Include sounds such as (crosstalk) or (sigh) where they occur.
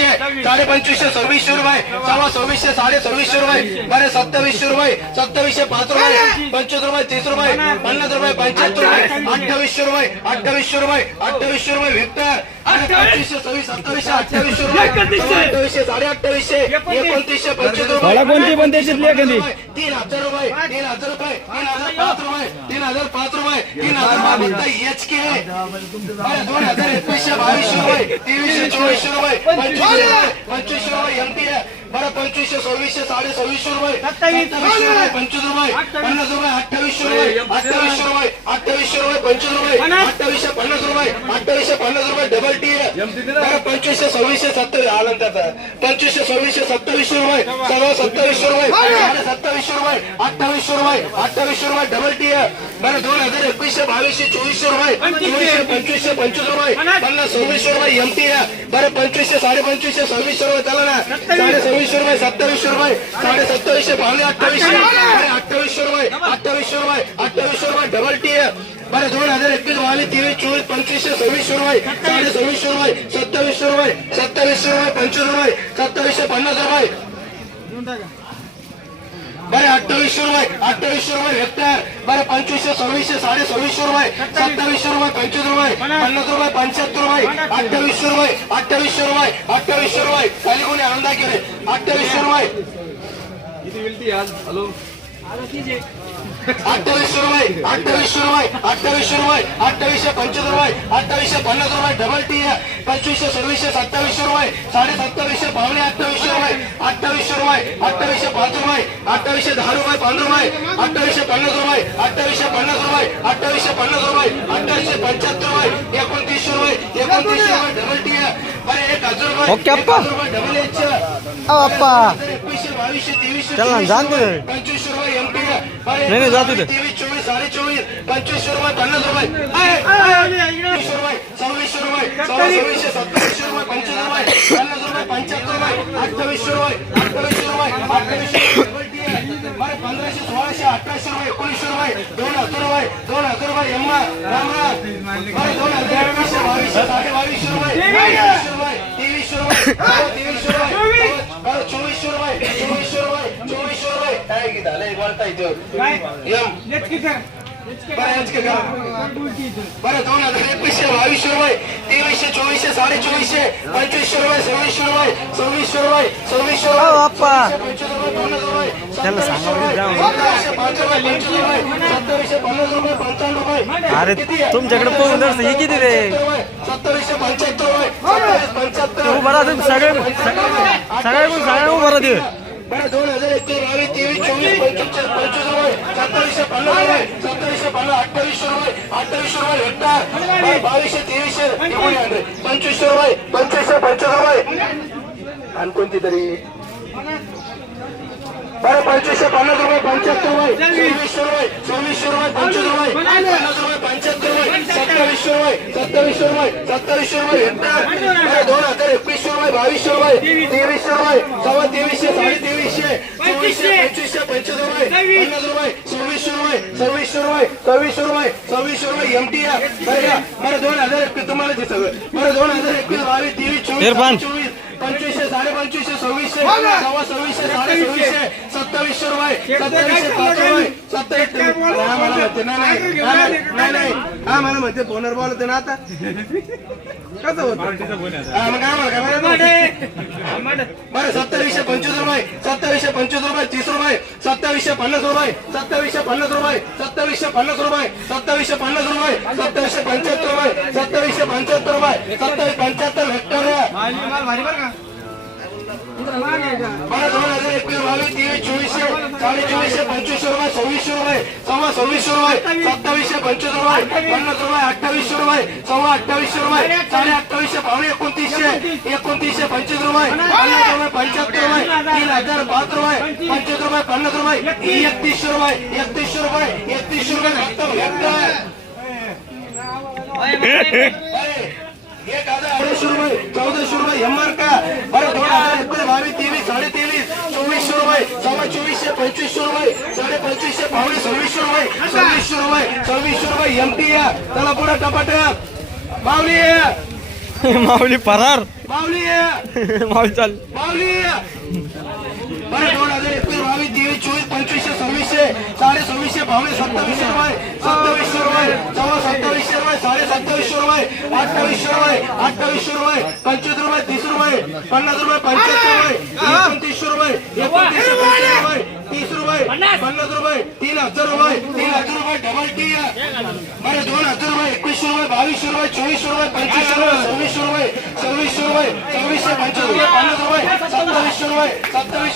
सव्वीसशे साडे पंचवीसशे सव्वीसशे रुपये. सव्वा सव्वीसशे साडे सव्वीसशे रुपये. बरे सत्तावीसशे रुपये. सत्तावीसशे पाच रुपये. पंचवीस रुपये तीस रुपये. पन्नास रुपये पंच्याहत्तर रुपये. अठ्ठावीसशे रुपये अठ्ठावीसशे रुपये अठ्ठावीसशे रुपये हेक्टर आणि पंचवीसशे सव्वीस सत्तावीसशे अठ्ठावीसशे रुपये. अठ्ठावीसशे साडे अठ्ठावीसशे एकोणतीसशे पंचवीस रुपये. तीन हजार रुपये तीन हजार रुपये तीन हजार पाच रुपये तीन हजार पाच रुपये तीन हजार बाबा एच के. अरे दोन हजार एकवीसशे बावीसशे रुपये तेवीसशे चोवीसशे रुपये पंचवीसशे रुपये पंचवीसशे रुपये एमटी आहे बरं पंचवीसशे सव्वीसशे साडे सव्वीसशे रुपये सत्तावीसशे रुपये पंचवीस रुपये. पन्नास रुपये अठ्ठावीसशे रुपये. अठ्ठावीसशे रुपये अठ्ठावीसशे रुपये पंचवीस रुपये. अठ्ठावीसशे पन्नास रुपये. अठ्ठावीसशे पन्नास रुपये डबल टी आहे. पंचवीसशे सव्वीसशे सत्तावीस आला त्याचा पंचवीसशे सव्वीसशे सत्तावीसशे रुपये. सव्वा सत्तावीसशे रुपये. सत्तावीसशे रुपये. अठ्ठावीसशे रुपये. अठ्ठावीसशे रुपये डबल टी आहे. बरं दोन हजार एकवीसशे बावीसशे चोवीसशे रुपये. चोवीसशे पंचवीसशे पंचवीस रुपये. पन्नास. सव्वीसशे रुपये एमटी आहे. बरं पंचवीसशे साडे पंचवीसशे सव्वीसशे रुपये. त्याला ना. साडे सव्वीसशे रुपये. सत्तावीसशे रुपये. साडे सत्तावीसशे पावणे अठ्ठावीसशे. अठ्ठावीसशे. रुपये अठ्ठावीसशे रुपये अठ्ठावीसशे रुपये डबल टी बरं दोन हजार एकवीस बावीस तेवीस चोवीस पंचवीसशे सव्वीसशे रुपये. साडे सव्वीसशे रुपये सत्तावीसशे रुपये सत्तावीसशे रुपये पंचवीस रुपये सत्तावीसशे पन्नास रुपये. बरे अठ्ठावीसशे रुपये अठ्ठावीसशे रुपये हेक्टर. बरे पंचवीसशे सव्वीसशे साडे सव्वीसशे रुपये सत्तावीसशे रुपये पंचवीस रुपये पन्नास रुपये पंच्याहत्तर रुपये अठ्ठावीसशे रुपये अठ्ठावीसशे रुपये अठ्ठावीसशे रुपये. खाली कोणी आनंदा केले? अठ्ठावीसशे रुपये. अठ्ठावीसशे रुपये अठ्ठावीसशे रुपये अठ्ठावीसशे रुपये अठ्ठावीसशे पंचवीस रुपये अठ्ठावीसशे पन्नास रुपये डबल टी आहे पंचवीसशे सव्वीसशे सत्तावीसशे रुपये साडे सत्तावीसशे पावणे अठ्ठावीसशे रुपये अठ्ठावीसशे रुपये अठ्ठावीसशे पाच रुपये अठ्ठावीसशे दहा रुपये पाच रुपये अठ्ठावीसशे पन्नास रुपये अठ्ठावीसशे पन्नास रुपये अठ्ठावीसशे पन्नास रुपये अठ्ठावीसशे पंच्याहत्तर रुपये एकोणतीसशे रुपये एकोणतीसशे रुपये डबल टी आहे एक हजार रुपये एक हजार रुपये डबल एच एकवीसशे बावीसशे तेवीसशे चल ना, चोवीसशे जाऊ दे. रुपये, पंचवीसशे रुपये एमटी नाही, नाही, जाऊ दे. तेवीस चोवीस साडे चोवीस पंचवीसशे रुपये पन्नास रुपये. सव्वीसशे रुपये सव्वीसशे रुपये सव्वीसशे सत्तावीसशे रुपये पंचवीस रुपये पन्नास रुपये पंच्याहत्तर रुपये अठ्ठावीसशे रुपये अठ्ठावीसशे रुपये अठ्ठावीसशे रुपये. बरं पंधराशे सोळाशे अठराशे रुपये एकोणीसशे रुपये दोन हजार रुपये दोन हजार रुपये यम्मा राम राम. बरं दोन हजार बावीसशे साडे बावीसशे रुपये बावीसशे रुपये तेवीसशे रुपये बरं, तेवीसशे रुपये बरं, चोवीसशे रुपये चोवीसशे रुपये चोवीसशे रुपये काय की इथं? बरं दोन हजार एकवीसशे बावीसशे रुपये तेवीसशे चोवीसशे साडे चोवीसशे पंचवीसशे रुपये सव्वीसशे रुपये सव्वीसशे रुपये सव्वीसशे रुपये अरे? तुमच्याकडे पाहून ही किती रे? सत्तावीसशे पंच्याहत्तर रुपये पंच्याहत्तर सगळे सगळे सगळे उभा राहते बरं दोन हजार एकवीस बावीस तेवीस चोवीस पंचवीस पंचवीस रुपये सत्तावीसशे पन्नास रुपये सत्तावीसशे पन्नास अठ्ठावीसशे रुपये अठ्ठावीसशे रुपये हेक्टर बावीसशे तेवीसशे पंचवीसशे रुपये पंचवीसशे पंचवीस रुपये. आणि कोणती तरी? बरं पंचवीसशे पन्नास रुपये पंच्याहत्तर रुपये सव्वीसशे रुपये सव्वीसशे रुपये पंचवीस रुपये पन्नास रुपये पंच्याहत्तर रुपये सत्तावीसशे रुपये सत्तावीसशे रुपये सत्तावीसशे रुपये बरं दोन हजार एकवीसशे रुपये बावीसशे रुपये तेवीसशे रुपये सव्वा तेवीसशे साडे तेवीसशे चोवीसशे पंचवीसशे पंचवीस रुपये पन्नास रुपये सव्वीसशे रुपये सव्वीसशे रुपये सव्वीसशे रुपये सव्वीसशे रुपये एमटी बरं का? बरं दोन हजार एकवीस तुम्हाला ते सगळं. बरं दोन हजार एकवीस बावीस तेवीस चोवीस. चोवीस पंचवीसशे साडे पंचवीसशे सव्वीसशे सव्वा सव्वीसशे साडे सव्वीसशे सत्तावीसशे रुपये सत्तावीसशे पाच रुपये. सत्तावीस हा मला म्हणते नाही नाही. नाही नाही, नाही. मला म्हणते फोनवर बोलते ना आता. कसं होत? मग आम्हाला? बरं सत्तावीसशे पंचवीस रुपये सत्तावीसशे पंचवीस रुपये तीस रुपये सत्तावीसशे पन्नास रुपये सत्तावीसशे पन्नास रुपये सत्तावीसशे पन्नास रुपये सत्तावीसशे पन्नास रुपये सत्तावीसशे पंच्याहत्तर रुपये सत्तावीसशे पंच्याहत्तर रुपये सत्तावीस बरं दोन हजार एकवीस बावीस तेवीस चोवीसशे साडे चोवीसशे पंचवीसशे रुपये सव्वीसशे रुपये सव्वा सव्वीसशे रुपये सत्तावीसशे पंचवीस रुपये पन्नास रुपये अठ्ठावीसशे रुपये सव्वा अठ्ठावीसशे रुपये साडे अठ्ठावीसशे पावणे एकोणतीसशे एकोणतीसशे पंचवीस रुपये पन्नास रुपये पंच्याहत्तर रुपये तीन हजार पाच रुपये पंचवीस रुपये पन्नास रुपये एकतीसशे रुपये एकतीसशे रुपये एकतीसशे रुपये हेक्टर हेक्टर एक हजार बावीस तेवीस साडे तेवीस चोवीसशे रुपये. सव्वा चोवीसशे पंचवीसशे रुपये. साडे पंचवीसशे पावणे सव्वीसशे रुपये. सव्वीसशे रुपये सव्वीसशे रुपये. एमटी या त्याला पुढे टपाट. बावली (laughs) माऊली फरार. माऊली. (laughs) माऊली चाल. माऊली. बरं दोन हजार एकवीस बावीस तेवीस चोवीस पंचवीसशे सव्वीसशे. साडे सव्वीसशे भावने सत्तावीसशे रुपये. सत्तावीसशे रुपये. सव्वा सत्तावीसशे रुपये. साडे सत्तावीसशे रुपये. अठ्ठावीसशे रुपये. अठ्ठावीसशे रुपये. पंचवीस रुपये. पन्नास रुपये पंच्याहत्तर रुपये एकोणतीसशे रुपये एकोणतीसशे पंचवीस रुपये तीस रुपये पन्नास. रुपये तीन हजार रुपये तीन हजार रुपये डबल टी बरं दोन हजार रुपये एकवीसशे रुपये बावीसशे रुपये चोवीसशे रुपये पंचवीसशे रुपये सव्वीसशे रुपये सव्वीसशे रुपये सव्वीसशे पंचवीस रुपये पन्नास रुपये सत्तावीसशे रुपये सत्तावीस